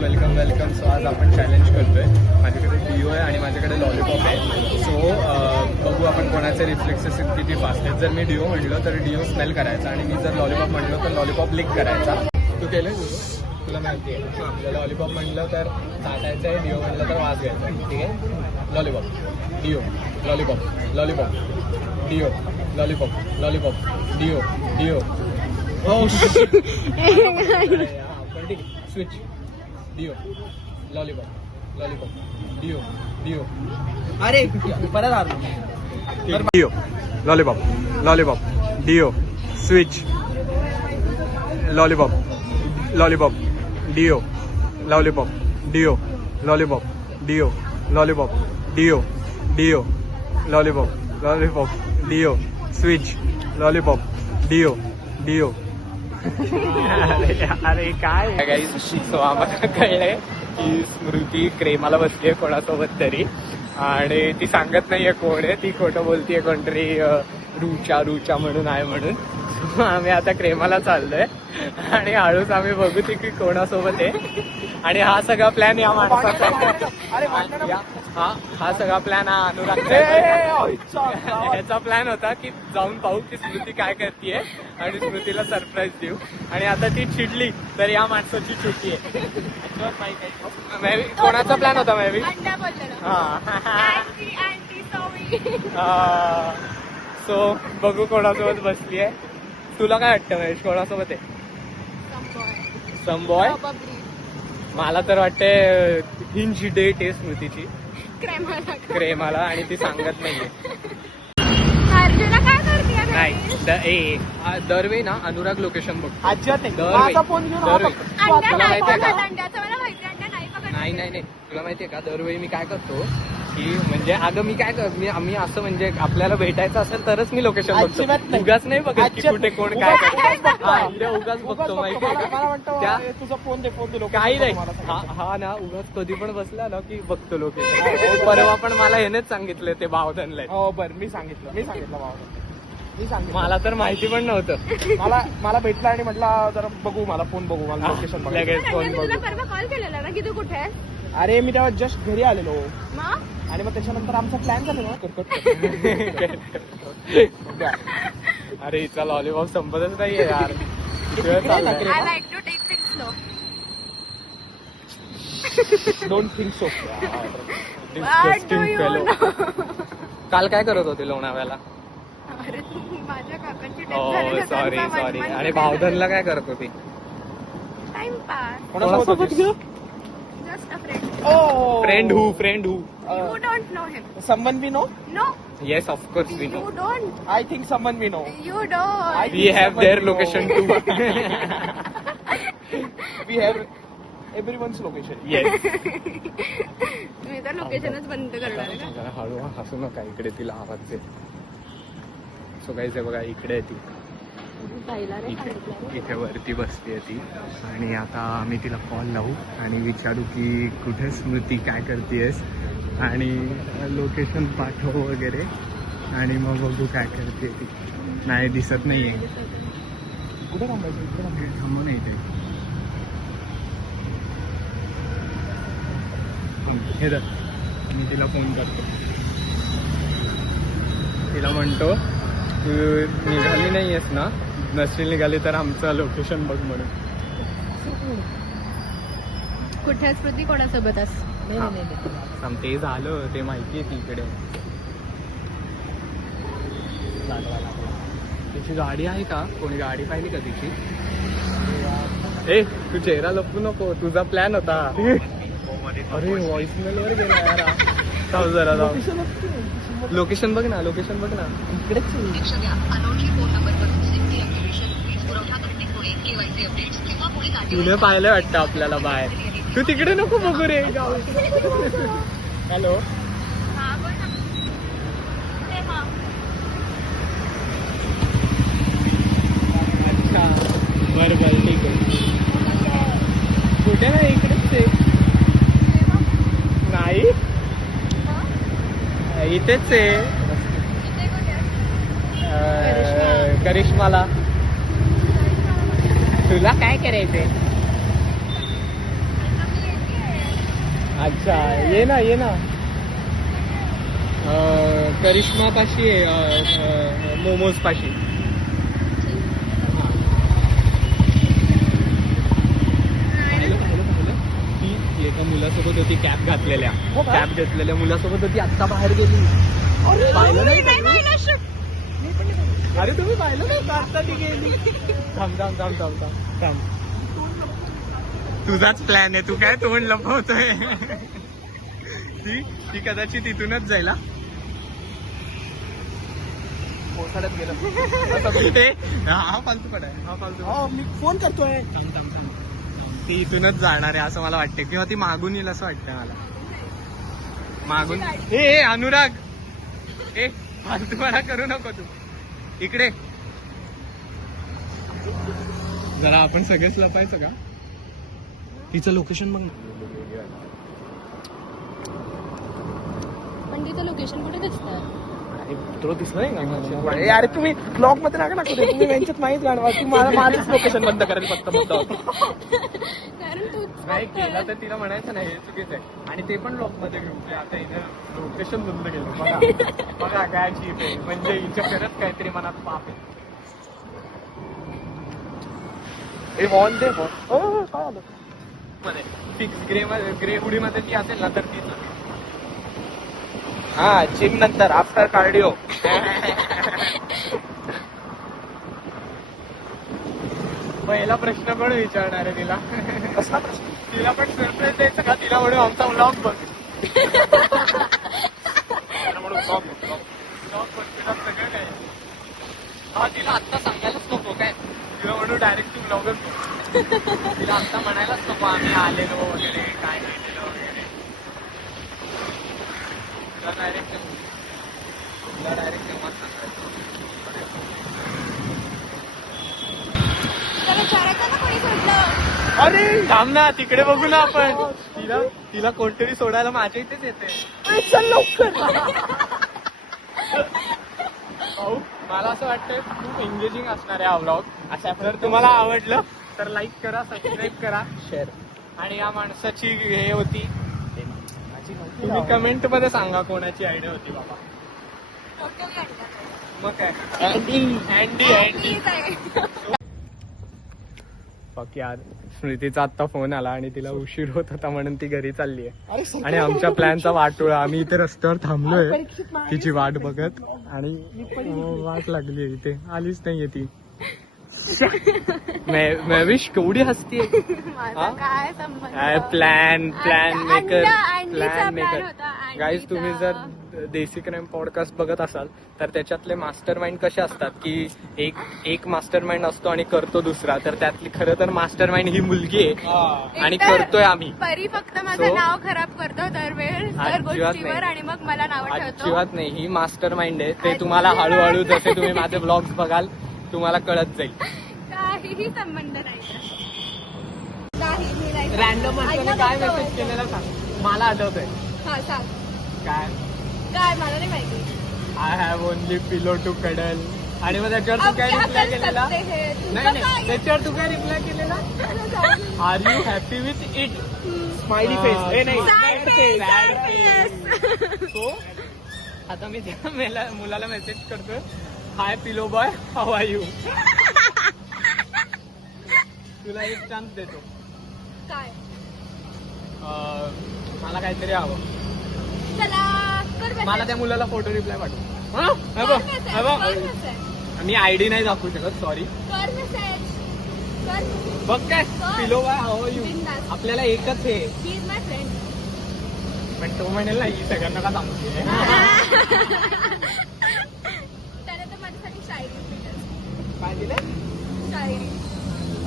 Welcome. So आज आपण challenge करतोय. माझ्याकडे डिओ आहे आणि माझ्याकडे लॉलीपॉप आहे. सो बघू आपण कोणाचे रिफ्लेक्सेस किती फास्ट आहेत. जर मी डिओ म्हटलं तर डिओ स्मेल करायचा आणि मी जर लॉलीपॉप म्हटलं तर लॉलीपॉप लिक करायचा. तू केलं तुला माहिती आहे. आपल्याला लॉलीपॉप म्हटलं तर चाटायचं आहे, डिओ म्हटलं तर वास घ्यायचा आहे. ठीक आहे. लॉलीपॉप डिओ लॉलीपॉप लॉलीपॉप डिओ लॉलीपॉप डिओ हो स्विच डिओ लॉलीपॉप डिओ अरे परत आलो. डिओ लॉलीपॉप डिओ स्विच लॉलीपॉप डिओ लॉलीपॉप डिओ लॉलीपॉप डिओ स्विच लॉलीपॉप डिओ अरे काय गाईज. सो आम्हाला कळलंय की स्मृती क्रेमाला बसलीये कोणासोबत तरी आणि ती सांगत नाहीये कोण आहे. ती खोटं बोलतीये कोणतरी रुचा म्हणून आहे म्हणून. आम्ही आता क्रेमाला चाललोय आणि हळूच आम्ही बघू ती की कोणासोबत आहे. आणि हा सगळा प्लॅन या माणसाचा हा सगळा प्लॅन हा अनुराग याचा प्लॅन होता की जाऊन पाहू की स्मृती काय करतीये आणि स्मृतीला सरप्राईज देऊ. आणि आता ती चिडली तर या माणसाची चुकी आहे. कोणाचा प्लॅन होता मेवी? सो बघू कोणासोबत बसली आहे. तुला काय वाटतं महेश कोणासोबत आहे? समबॉय. मला तर वाटते हिंज डेट आहे स्मृतीची क्रेमाला आणि ती सांगत नाहीये. नाही दरवेळी ना अनुराग लोकेशन बघतो. नाही तुला माहितीये का दरवेळी मी काय करतो की म्हणजे अगं मी आम्ही असं म्हणजे आपल्याला भेटायचं असेल तरच मी लोकेशन बघतो. उगाच नाही बघत की कुठे कोण काय करतो. उगाच बघतो माहितीये तुझा फोन दे काही नाही. हा ना उगाच कधी पण बसला ना की बघतो लोकेशन. परवा पण मला हेच सांगितलं ते भावधनला. हो बरं मी सांगितलं मला तर माहिती पण नव्हतं. मला भेटला आणि म्हटलं जरा बघू मला फोन बघू मला लोकेशन बघू. लगेच फोन बघू. कॉल केलेला ना की तू कुठे आहे? अरे मी तेव्हा जस्ट घरी आलेलो आणि मग त्याच्यानंतर आमचा प्लॅन झालेला. अरे इथला लॉलीपॉप संपतच नाहीये यार. Don't think so. काल काय करत होते लोणावळ्याला? माझ्या काकांची हो सॉरी. आणि भावधनला काय करत होती? टाइमपास. कोणासोबत गेलो? Just a friend. Friend who You don't know him. Someone we know? No. Yes, of course we know. You don't. I think someone we know. You don't. We have their location too. We have everyone's location. Yes. मी तर लोकेशनच बंद करणार आहे का? जरा हळू हसू नका. इकडे तिला आवाज दे. सो गाईज हे बघा इकडे आहे ती. इथे वरती बसते ती आणि आता आम्ही तिला कॉल लावू आणि विचारू की कुठे स्मृती काय करतेस आणि लोकेशन पाठव वगैरे आणि मग बघू काय करते ती. नाही दिसत नाहीये. कुठे थांबायचं? थांबू नाही ते. हे तर मी तिला फोन करतो. तिला म्हणतो तू निघाली नाही आहेस ना? नसेल निघाली तर आमचं लोकेशन बघ म्हणून. कुठे स्मृती कोणासोबत असते? ते झालं ते माहितीये ती इकडे. तिची गाडी आहे का? कोणी गाडी पाहिली का तिची? ए तू चेहरा लपू नको. तुझा प्लॅन होता. अरे व्हॉइसमेल वर गेला यार. जाऊ जरा जाऊ. लोकेशन बघ ना. तुने पाहिलं वाटतं आपल्याला बाहेर. तू तिकडे नको बघू रे. हॅलो. अच्छा बरं ठीक आहे. कुठे नाही इकडेच आहे. नाही इथेच आहे. करिश्माला. तुला काय करायचंय? अच्छा ये ना करिश्मा पाशी आहे मोमोज पाशी. ती एका मुलासोबत होती कॅप घातलेल्या, हो का? कॅप घेतलेल्या मुलासोबत होती, आत्ता बाहेर गेली. पाहिलं नाही का तुम्ही? अरे तुम्ही पाहिलं नाही का आत्ता ती गेली. थांब. तुझाच प्लॅन आहे, तू काय तोंड लपवतोय. ती कदाचित इथूनच जाईल. पावसाळ्यात गेलं. हा फालतू पडाय. हो मी फोन करतोय. ती इथूनच जाणार आहे असं मला वाटतं, किंवा ती मागून येईल असं वाटतं मला. मागून ए अनुराग, ए फालतूपणा करू नको तू. इकडे जरा आपण सगळेच लपायचं का. तिचं लोकेशन बघ. पण तिचं लोकेशन कुठे दिसतं. तुला दिसलं नाही का? अरे तुम्ही ब्लॉग मध्ये नका टाकू ते. तुम्ही त्यांच्यात माहीत गाणवा. तू माझंच लोकेशन बंद करेल फक्त. कारण तू नाही केलं तर तिला म्हणायचं नाही, हे चुकीचं आहे. आणि ते पण लॉक मध्ये घेऊन आता हिनं लोकेशन बंद केलं. बघा काय चीप आहे, म्हणजे हिच्या खरंच काहीतरी मनात पाप आहे. हे हॉर्न दे हॉर्न. काय आलं मध्ये फिक्स ग्रे हुडी मध्ये ती असेल ना तर तीच असेल. हा जिम नंतर आफ्टर कार्डिओ. पहिला प्रश्न पण विचारणार आहे तिला. कसला प्रश्न? तिला पण सरप्राईज द्यायचं का, तिला म्हणून आमचा ब्लॉग बघ. ब्लॉग बघ तिला सगळं काय. हा तिला आत्ता सांगायलाच नको काय, तिला म्हणून डायरेक्ट तू ब्लॉगच बघ. तिला आत्ता म्हणायलाच नको आम्ही आलेलो वगैरे काय केलेलो वगैरे. तिला डायरेक्ट तेव्हाच सांगायचं. त्याला विचारायचं ना कोणी सोडलं. अरे थांब ना, तिकडे बघू ना आपण. तिला कोणतरी सोडायला माझ्या इथेच येते. चल लवकर. भाऊ मला असं वाटतंय खूप एंगेजिंग असणार आहे हा व्लॉग. अशा जर तुम्हाला आवडलं तर लाईक करा, सबस्क्राईब करा, शेअर. आणि या माणसाची हे होती, तुम्ही कमेंट मध्ये सांगा कोणाची आयडिया होती बाबा. मग काय अँडी. फक यार, स्मृतीचा आत्ता फोन आला आणि तिला उशीर होत होता म्हणून ती घरी चालली आहे. अरे आणि आमच्या प्लॅनचा वाटोळा. आम्ही इथे रस्त्यावर थांबलोय तिची वाट बघत, आणि वाट लागली इथे, आलीच नाहीये ती. मैं विश केवढी हसतीये. माझा काय संबंध. Plan maker. Plan maker. Guys तुम्ही जर देसी क्राईम पॉडकास्ट बघत असाल तर त्याच्यातले मास्टर माइंड कसे असतात की एक मास्टर माइंड असतो आणि करतो दुसरा, तर त्यातली खरं तर मास्टर माइंड ही मुलगी आहे आणि करतोय आम्ही. परी फक्त माझं नाव खराब करतो दरवेळेस दर अजिबात गोष्टीवर, नाही. आणि मग मला नाव ठेवतो. अजिबात नाही, ही मास्टर माइंड आहे. ते तुम्हाला हळूहळू जसे तुम्ही माझे ब्लॉग्स बघाल तुम्हाला कळत जाईल. काहीही संबंध नाही. मी नाही. रॅन्डम माणसाने ऐका काय फक्त मेसेज केलेला सांग, मला आठवतंय. हा सांग. काय मला नाही माहिती. I have only pillow to cuddle. आणि मग त्याच्यावर तू काय रिप्लाय केलेला. नाही त्याच्यावर तू काय रिप्लाय केलेला, are you happy with it. Smiley face. नाही सो आता मी त्या मुलाला मेसेज करतोय, hi pillow boy, how are you. तुला एक चान्स देतो. काय मला काहीतरी हवं. चला कर message. मला त्या मुलाला फोटो रिप्लाय पाठव. कर message. मी आयडी नाही दाखवू शकत, सॉरी. कर message. कर. बघ काय कर. पिलो बाय हाऊ आर यू. बिनधास्त. आपल्याला एकच आहे. He is my friend. पण तो म्हणेल ना ही सगळ्यांना का सांगते. त्याने तर माझ्यासाठी शायरी लिहिली. काय दिलं शायरी.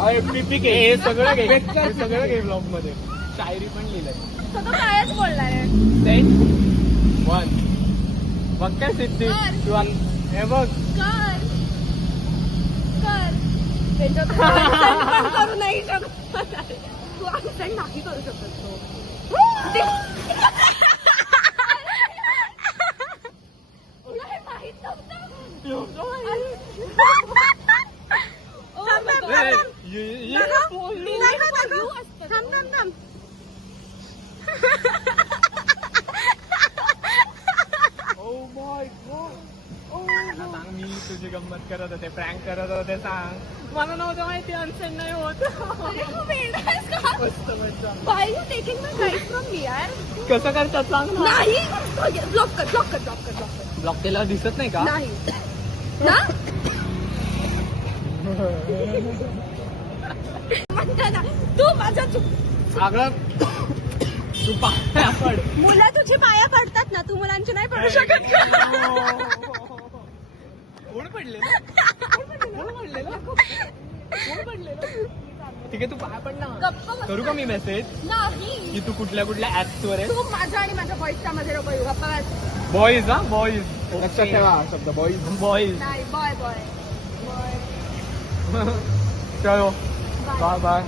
हे सगळं घे, हे सगळं घे ब्लॉग मध्ये. शायरी पण लिहिलंय. तो तो कायच बोलणार आहे. Set one. बघ काय सिद्धी कर. तू हे बघ. कर. त्याच्यात पण करू नाही शकत. तू accent नाही करू शकत तो. तुला हे माहित नव्हतं. थांब. करत होते प्रँक करत होते सांग मला नव्हतं माहिती अनसेंड नाही होत अरे तू वेडा आहेस का? मस्त मस्त Why are you taking my prize from me, यार? कसं करतात सांग ना नाही ब्लॉक कर ब्लॉक कर ब्लॉक कर ब्लॉक कर ब्लॉक केल्यावर दिसत नाही का नाही ना म्हणता ना तू माझा चुक अगं तू पाया पड मुलं तुझी पाया पडतात ना तू मुलांची नाही पडू शकत कोण पडलेलं कोण पडलेलं कोण पडलेलं ठीक आहे तू पाया पड ना गप्प बस. करू का मी मेसेज नाही की तू कुठल्या कुठल्या ऍप्स वर आहे तू माझ्या आणि माझ्या बॉईजच्या मध्ये नको येऊ गप्पा बस. बॉईज हा बॉईज लक्षात ठेवा हा शब्द बॉईज बॉईज नाही बॉय बॉय बॉय चलो बाय बाय